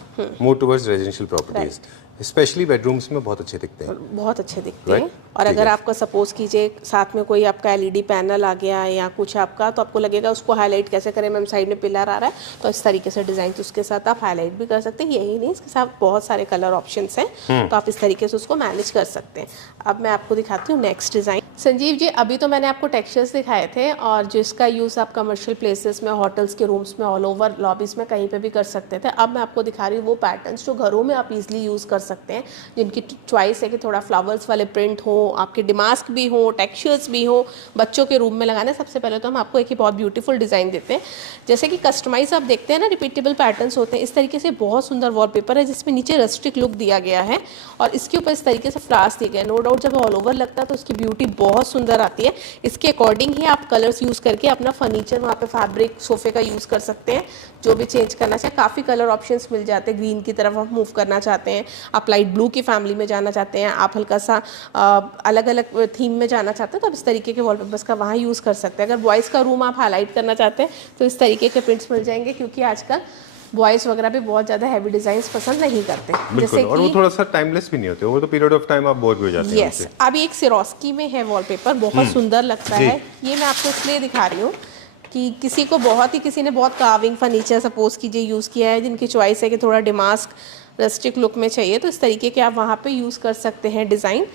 more towards residential properties, specially bedrooms में बहुत अच्छे दिखते हैं, बहुत अच्छे दिखते हैं। और अगर आपका सपोज कीजिए साथ में कोई आपका एलईडी पैनल आ गया या कुछ आपका, तो आपको लगेगा उसको हाईलाइट कैसे करें मैम, साइड में पिलर आ रहा है, तो इस तरीके से डिजाइन उसके साथ आप हाईलाइट भी कर सकते हैं। यही नहीं, इसके साथ बहुत सारे कलर ऑप्शंस हैं, तो आप इस तरीके से उसको मैनेज कर सकते हैं। अब मैं आपको दिखाती हूँ नेक्स्ट डिजाइन। संजीव जी, अभी तो मैंने आपको टेक्सचर्स दिखाए थे और जिसका यूज़ आप कमर्शियल प्लेसेस में, होटल्स के रूम्स में, ऑल ओवर लॉबीज़ में कहीं पे भी कर सकते थे। अब मैं आपको दिखा रही हूँ वो पैटर्न्स जो घरों में आप इजीली यूज़ कर सकते हैं, जिनकी चॉइस है कि थोड़ा फ्लावर्स वाले प्रिंट हो, आपके डिमास्क भी हो, टेक्सचर्स भी हो, बच्चों के रूम में लगाना। सबसे पहले तो हम आपको एक ही बहुत ब्यूटीफुल डिज़ाइन देते हैं, जैसे कि कस्टमाइज आप देखते हैं ना, रिपीटेबल पैटर्न्स होते हैं। इस तरीके से बहुत सुंदर वॉलपेपर है जिसमें नीचे रस्टिक लुक दिया गया है और इसके ऊपर इस तरीके से फ्लावर्स दिए गए। नो डाउट जब ऑल ओवर लगता है तो उसकी ब्यूटी बहुत सुंदर आती है। इसके अकॉर्डिंग ही आप कलर्स यूज़ करके अपना फर्नीचर, वहाँ पे फैब्रिक, सोफे का यूज़ कर सकते हैं, जो भी चेंज करना चाहे। काफ़ी कलर ऑप्शंस मिल जाते हैं। ग्रीन की तरफ आप मूव करना चाहते हैं, आप लाइट ब्लू की फैमिली में जाना चाहते हैं, आप हल्का सा अलग अलग थीम में जाना चाहते हैं, तो आप इस तरीके के वॉलपेपर्स का वहाँ यूज़ कर सकते हैं। अगर बॉयज़ का रूम आप हाईलाइट करना चाहते हैं तो इस तरीके के प्रिंट्स मिल जाएंगे, क्योंकि आजकल बॉयज़ वगैरह भी बहुत ज़्यादा हैवी डिज़ाइंस पसंद नहीं करते। बिल्कुल, और वो थोड़ा सा टाइमलेस भी नहीं होते, वो तो पीरियड ऑफ टाइम आप बोर भी हो जाते हैं। यस, अभी एक सिरोस्की में है वॉलपेपर, बहुत सुंदर लगता है। ये मैं आपको इसलिए दिखा रही हूँ कि किसी ने बहुत कार्विंग फर्नीचर सपोज कीजिए यूज़ किया है, जिनकी चॉइस है कि थोड़ा डिमास्क रस्टिक लुक में चाहिए, तो इस तरीके के आप वहाँ पे यूज़ कर सकते हैं डिज़ाइन।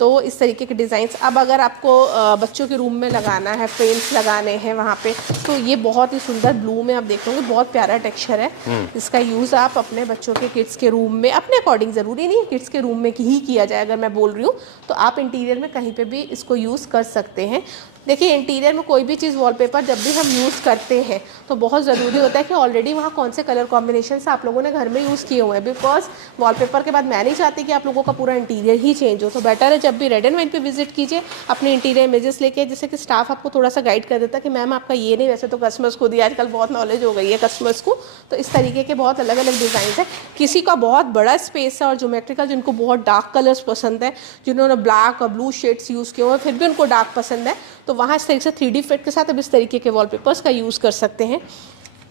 तो इस तरीके के डिज़ाइंस, अब अगर आपको बच्चों के रूम में लगाना है, फ्रेम्स लगाने हैं वहाँ पे, तो ये बहुत ही सुंदर ब्लू में आप देख लोगे, बहुत प्यारा टेक्सचर है। इसका यूज़ आप अपने बच्चों के किड्स के रूम में, अपने अकॉर्डिंग, ज़रूरी नहीं है किड्स के रूम में ही किया जाए, अगर मैं बोल रही हूँ तो आप इंटीरियर में कहीं पे भी इसको यूज़ कर सकते हैं। देखिए, इंटीरियर में कोई भी चीज़, वॉलपेपर जब भी हम यूज़ करते हैं तो बहुत ज़रूरी होता है कि ऑलरेडी वहाँ कौन से कलर कॉम्बिनेशन आप लोगों ने घर में यूज़ किए हुए हैं, बिकॉज वॉलपेपर के बाद मैं नहीं चाहती कि आप लोगों का पूरा इंटीरियर ही चेंज हो। तो बेटर है जब भी रेड एंड वाइन पे विजिट कीजिए, अपने इंटीरियर इमेजेस लेके, जिससे कि स्टाफ आपको थोड़ा सा गाइड कर देता है कि मैम आपका ये नहीं, वैसे तो कस्टमर्स को दी आजकल बहुत नॉलेज हो गई है कस्टमर्स को, तो इस तरीके के बहुत अलग अलग डिज़ाइन है। किसी का बहुत बड़ा स्पेस है और ज्योमेट्रिकल, जिनको बहुत डार्क कलर्स पसंद है, जिन्होंने ब्लैक और ब्लू शेड्स यूज़ किए हुए फिर भी उनको डार्क पसंद है, तो वहाँ इस तरीके से 3D इफेक्ट के साथ अब इस तरीके के वॉलपेपर्स का यूज़ कर सकते हैं।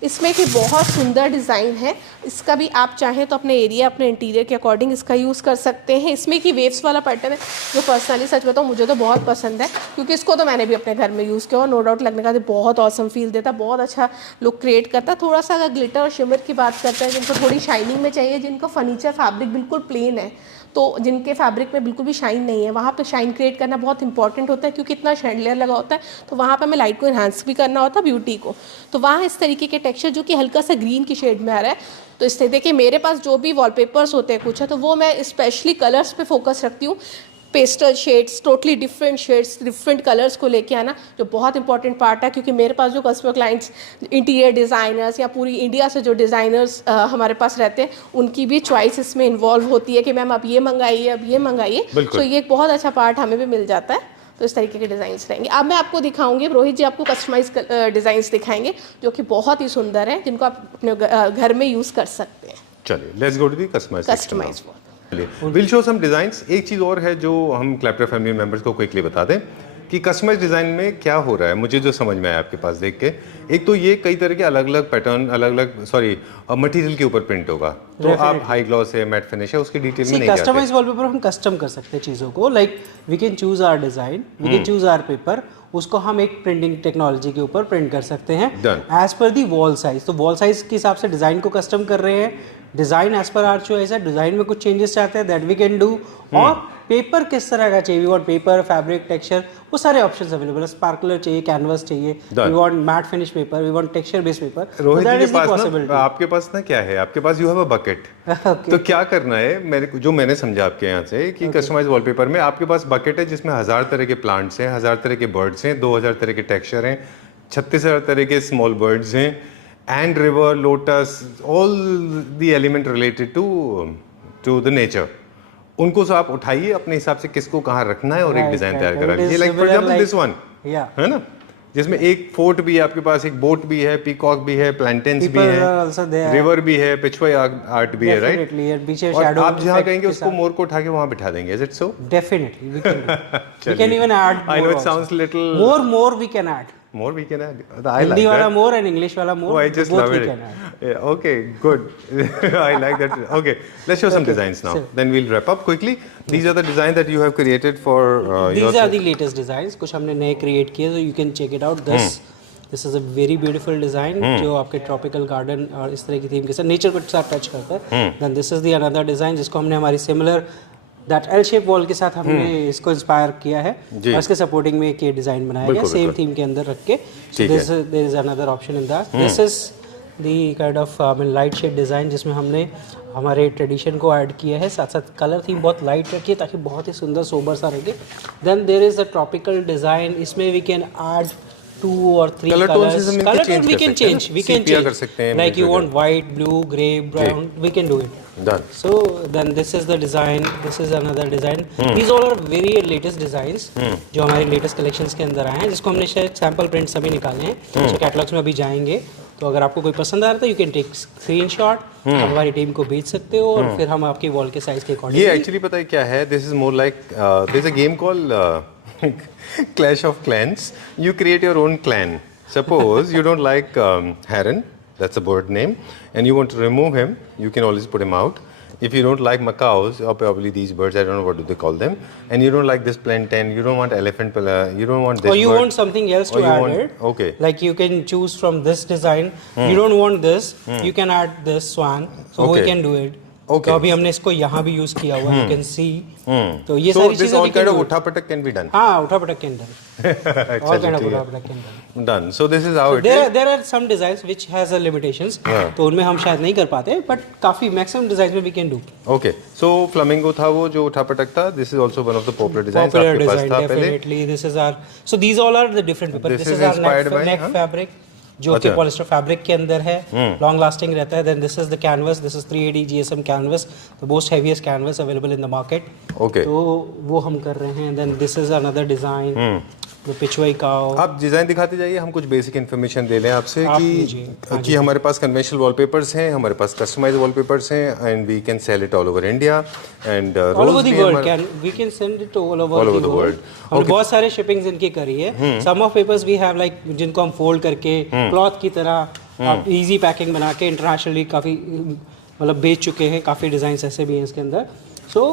इसमें कि बहुत सुंदर डिज़ाइन है, इसका भी आप चाहें तो अपने एरिया, अपने इंटीरियर के अकॉर्डिंग इसका यूज़ कर सकते हैं। इसमें कि वेव्स वाला पैटर्न है, जो पर्सनली सच बताऊँ मुझे तो बहुत पसंद है, क्योंकि इसको तो मैंने भी अपने घर में यूज़ किया और नो डाउट लगने का तो बहुत ऑसम फील देता, बहुत अच्छा लुक क्रिएट करता है। थोड़ा सा अगर ग्लिटर और शिमर की बात करते हैं, जिनको थोड़ी शाइनिंग में चाहिए, जिनका फर्नीचर फैब्रिक बिल्कुल प्लेन है, तो जिनके फैब्रिक में बिल्कुल भी शाइन नहीं है, वहाँ पे शाइन क्रिएट करना बहुत इंपॉर्टेंट होता है, क्योंकि इतना शैंडलियर लगा होता है, तो वहाँ पे हमें लाइट को इन्हांस भी करना होता है, ब्यूटी को। तो वहाँ इस तरीके के टेक्सचर जो कि हल्का सा ग्रीन की शेड में आ रहा है, तो इस देखिए मेरे पास जो भी वॉलपेपर्स होते हैं कुछ है, तो वो मैं स्पेशली कलर्स पे फोकस रखती हूँ। Pastel shades, totally different shades, different colours को लेके आना, जो बहुत इंपॉर्टेंट पार्ट है, क्योंकि मेरे पास जो कस्टमर क्लाइंट्स, इंटीरियर डिज़ाइनर्स या पूरी इंडिया से जो डिज़ाइनर्स हमारे पास रहते हैं, उनकी भी चॉइस इसमें इन्वॉल्व होती है कि मैम आप ये मंगाइए, अब ये मंगाइए, तो ये एक बहुत अच्छा पार्ट हमें भी मिल जाता है। तो इस तरीके के डिज़ाइंस रहेंगे। अब मैं आपको दिखाऊंगी, रोहित जी आपको कस्टमाइज डिज़ाइंस दिखाएंगे, जो कि बहुत ही सुंदर है, जिनको आप अपने घर में यूज़ कर सकते हैं। चलिए, let's go to the customise. Wall. Will show some designs. एक चीज़ और है जो हम क्लैप्टर फैमिली मेंबर्स को क्विकली बता दें कि कस्टमाइज डिज़ाइन में क्या हो रहा है। मुझे जो समझ में आया आपके पास देख के, एक तो ये कई तरह के अलग अलग पैटर्न, अलग अलग मटेरियल के ऊपर प्रिंट होगा, तो आप हाई ग्लॉस है, मैट फिनिश है, उसकी डिटेल में नहीं जाते। कस्टमाइज वॉलपेपर हम कस्टम कर सकते हैं चीज़ों को, like we can choose our design, we can choose our paper, उसको हम एक प्रिंटिंग टेक्नोलॉजी के ऊपर प्रिंट कर सकते हैं as per the wall size. तो वॉल साइज के हिसाब से डिज़ाइन को कस्टम कर रहे हैं, design as per our choice है, डिज़ाइन में कुछ चेंजेस चाहते हैं दैट वी कैन डू, और पेपर किस तरह का चाहिए, we want paper, fabric, texture, वो सारे ऑप्शंस अवेलेबल है। स्पार्कलर चाहिए, कैनवस चाहिए, we want matt finish paper, we want texture based paper. Rohit ji के पास ना, आपके पास ना क्या है, आपके पास यू हैव अ बकेट। तो क्या करना है, जो मैंने समझा आपके यहाँ से कि कस्टमाइज वॉलपेपर में आपके पास बकेट है जिसमें 1000 तरह के प्लांट्स हैं, 1000 तरह के बर्ड्स हैं, 2000 तरह के टेक्सचर हैं, 36,000 तरह के स्मॉल बर्ड्स हैं, and river, lotus, all the element related to the nature. उनको सब आप उठाइए अपने हिसाब से, किसको कहाँ रखना है, और एक डिजाइन तैयार करा लीजिए। Like for example this one, है ना, जिसमें एक फोर्ट भी है आपके पास, एक बोट भी है, पीकॉक भी है, प्लैंटेन्स भी है, रिवर भी है, पिचवाई आर्ट भी है, राइट। और आप जहाँ कहेंगे उसको मोर को उठा के वहाँ बिठा देंगे। Is it so? Definitely we can even add, I know it sounds little more we can add, more we can add. Hindi wala more and English wala more. Oh, I just love it. Yeah, okay, good. I like that. Okay, let's show some designs now. Then we'll wrap up quickly. These are the designs that you have created for These are the latest designs. कुछ हमने नए create किए, so you can check it out. This is a very beautiful design जो आपके tropical garden और इस तरह की थीम के साथ, नेचर को साथ टच करता है। Then this is the another design जिसको हमने हमारी similar that L shape wall के साथ हमने इसको इंस्पायर किया है जी। और इसके सपोर्टिंग में एक ये डिजाइन बनाया गया सेम थीम के अंदर रख के. So there is another option in that. This is the kind of light shade design जिसमें हमने हमारे ट्रेडिशन को ऐड किया है, साथ साथ कलर थीम बहुत लाइट रखी है ताकि बहुत ही सुंदर सोबर सा रहे. Then there is a tropical design, इसमें we can add 2 or 3 Color tones colors. हम इनके Color change tone we कर can सकते हैं change. ना? We can Sepia change. कर सकते हैं, Like you magenta want white, blue, grey, brown, we can do it. Done. So then this is the design. This is another design. These all are very latest designs जो हमारे latest collections के अंदर आए हैं, जिसको हमने शायद sample prints अभी निकाले हैं. So catalogs में अभी जाएंगे. तो अगर आपको कोई पसंद आ रहा है तो यू कैन टेक स्क्रीनशॉट, आप हमारी टीम को भेज सकते हो और फिर हम आपकी वॉल के साइज के अकॉर्डिंग. ये एक्चुअली पता है क्या है, this is more like there is a game called Clash of Clans. You create your own clan. Suppose you don't like heron, that's a bird name, and you want to remove him, you can always put him out. If you don't like macaws, or probably these birds, I don't know what do they call them, and you don't like this plantain, you don't want elephant, you don't want this or you bird, want something else or to you add want- it. Okay. Like you can choose from this design. You don't want this, you can add this swan. So we Okay. can do it. Okay. तो अभी हमने इसको यहाँ भी use किया हुआ, you can see. तो ये So सारी this चीजें all we can kind of do. उठापटक can be done. हाँ, उठा पटक के अंदर. All kind of ठीक है. उठा पटक के अंदर. Done. So this is how it There are some designs which has a limitations. हाँ. तो उनमें हम शायद नहीं कर पाते, but काफी maximum designs में we can do. Okay. So flamingo था वो जो उठापटक था. This is also one of the popular designs. Popular आपके पास design, था पहले. definitely. This is our. So these all are the different paper. This This is is our inspired by, neck हाँ? fabric. जो कि अच्छा। पॉलिस्टर फैब्रिक के अंदर है, लॉन्ग लास्टिंग रहता है. Then this is the canvas, this is 380 GSM canvas, the most heaviest canvas available in the market. Okay. तो वो हम कर रहे हैं. Then this is another design, the Pichwai cow. आप डिज़ाइन दिखाते जाइए, हम कुछ बेसिक इन्फॉर्मेशन दे लें आपसे आप कि लीजिए, कि हमारे पास कन्वेंशनल वॉलपेपर्स हैं, हमारे पास कस्टमाइज्ड वॉलपेपर्स हैं, and we can sell it all over India and all over the world can we can send it all over the world. हमने बहुत सारे शिपिंग्स इनकी करी है. Some of papers we have like जिनको हम fold करके क्लॉथ की तरह आप इजी पैकिंग बना के इंटरनेशनली काफ़ी मतलब बेच चुके हैं. काफ़ी डिज़ाइंस ऐसे भी हैं इसके अंदर. So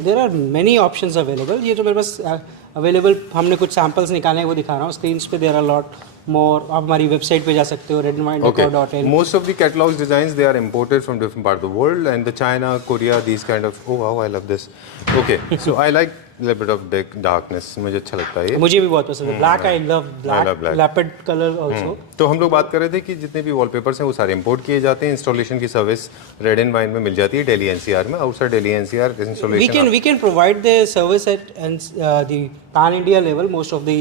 there are many options available. ये जो मेरे पास अवेलेबल हमने कुछ सैम्पल्स निकाले हैं वो दिखा रहा हूँ स्क्रीन पे. There are lot more. आप हमारी वेबसाइट पे जा सकते हो redandwine.co.in. Most of the catalogs designs they are imported from different part of the world, and the China, Korea, these kind of. Oh wow, I love this. Okay, so I like a little bit of darkness. मुझे अच्छा लगता है ये. मुझे भी बहुत पसंद है. Black I love love black, black. Leopard colour also. तो हम लोग बात कर रहे थे कि जितने भी वॉलपेपर्स हैं वो सारे इंपोर्ट किए जाते हैं. इंस्टॉलेशन की सर्विस रेड एंड वाइन में मिल जाती है दिल्ली NCR में. Outside Delhi NCR installation We can provide the service at the pan India level most of the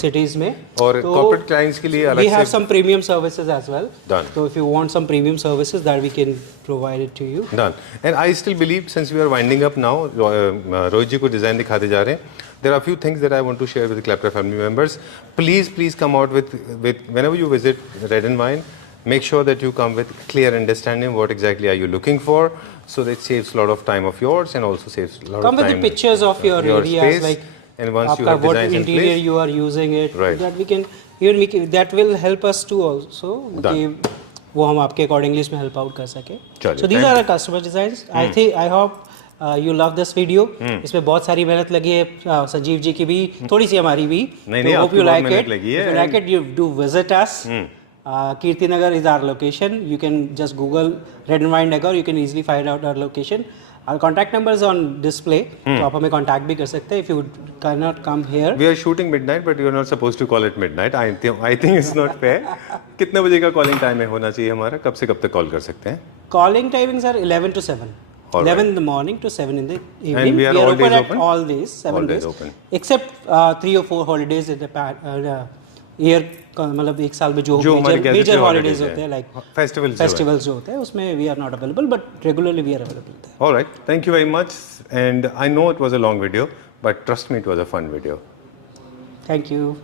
cities में. और तो corporate clients के लिए अलग we have से some premium services as well. Done. So if you want some premium services that we can provide it to you. Done. And I still believe, since we are winding up now, Rohit जी को design दिखाते जा रहे हैं. There are a few things that I want to share with the Clapper family members. Please come out with whenever you visit Red and Wine, make sure that you come with clear understanding what exactly are you looking for, so that saves a lot of time of yours and also saves a lot of time. Come with the pictures of your areas, space. like And once you आपका have what designs in interior place, you are using it. Right. That we can that will help us too also. Done. कि वो हम आपके accordingly इसमें help out कर सके. चलिए, So these thank are our customer designs. I hope you love this video. इसमें बहुत सारी मेहनत लगी है. संजीव जी की भी, थोड़ी सी हमारी भी. नहीं, hope आपकी you बहुत like मेहनत it. लगी है. If you like it, you do visit us. Kirti Nagar is our location. You can just Google Red and Wine Decor. You can easily find out our location. Our contact number is on display. तो आप हमें contact भी कर सकते हैं. If you cannot come here. we are shooting midnight, but you are not supposed to call it midnight. I think it's not fair. कितने बजे का calling time है होना चाहिए हमारा? कब से कब तक call कर सकते हैं? Calling timings are 11 to 7. All 11 in the morning to 7 in the evening. And we are all days at open? all days, 7 All days days. open. Except 3 or 4 holidays in the year मतलब एक साल में जो हमारे major gazette holidays holidays होते हैं like festivals जो होते हैं उसमें we are not available, but regularly we are available. All right, thank you very much, and I know it was a long video, but trust me, it was a fun video. Thank you.